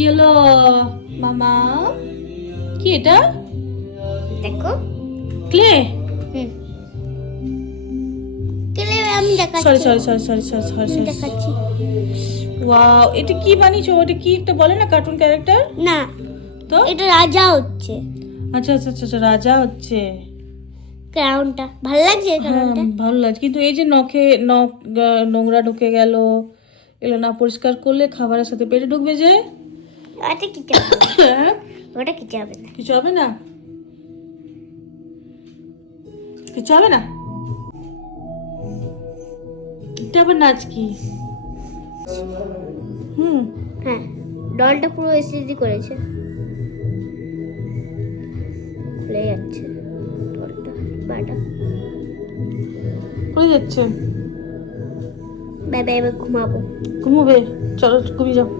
কি হলো মামা? কি এটা? দেখো ক্লে। ক্লে আমি দেখাচ্ছি। Sorry sorry sorry sorry sorry sorry আমি সরি দেখাচ্ছি। ওয়াও, এটা কি বানিয়েছো? এটা কি একটা বলে না, কার্টুন ক্যারেক্টার না, তো? এটা রাজা হচ্ছে। আচ্ছা আচ্ছা আচ্ছা, রাজা হচ্ছে। ক্রাউনটা ভালো লাগছে। হ্যাঁ ক্রাউনটা ভালো লাগছে, কিন্তু এই যে নখ নোংরা ঢুকে গেল, এগুলো না পরিষ্কার করলে খাবারের সাথে পেটে ঢুকবে যে। ওটা কিছু হবে না। হ্যাঁ, ওটা কিছু হবে না। কিছু হবে না, কিছু হবে না। এটা আবার নাচ কি? হ্যাঁ, ডলটা পুরো এসিডি করেছে। খুলে যাচ্ছে ডলটা, বাটা পড়ে যাচ্ছে। বাবা এবার ঘুমাবো। ঘুমোবে? চলো ঘুমিয়ে যাও।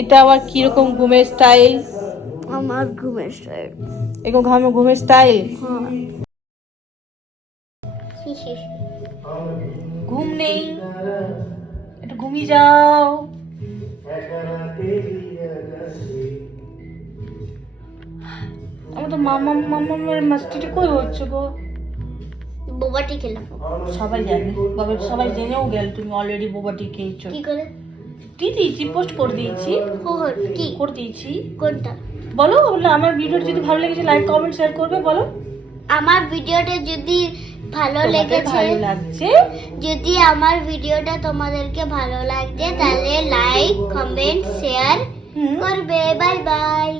এটা আবার কিরকম ঘুমের স্টাইল? আমার ঘুমের স্টাইল। এরকম ঘুমের স্টাইল? ঘুম নেই, একটু ঘুমিয়ে যাও। আমার তো মামার মাস্টারটি কই হচ্ছে গো? বোবাটি খেলাম। সবাই জানে, সবাই জেনেও গেল তুমি অলরেডি বোবাটি খেয়েছো। কি করে? দিয়ে দিয়েছি, পোস্ট করে দিয়েছি। কি করে দিয়েছি। কোনটা? বলো, আমার ভিডিওটা যদি ভালো লেগেছে লাইক কমেন্ট শেয়ার করবে, বলো। আমার ভিডিওটা যদি ভালো লেগেছে, ভালো লাগছে, যদি আমার ভিডিওটা তোমাদেরকে ভালো লাগছে তাহলে লাইক কমেন্ট শেয়ার করবে। Bye bye.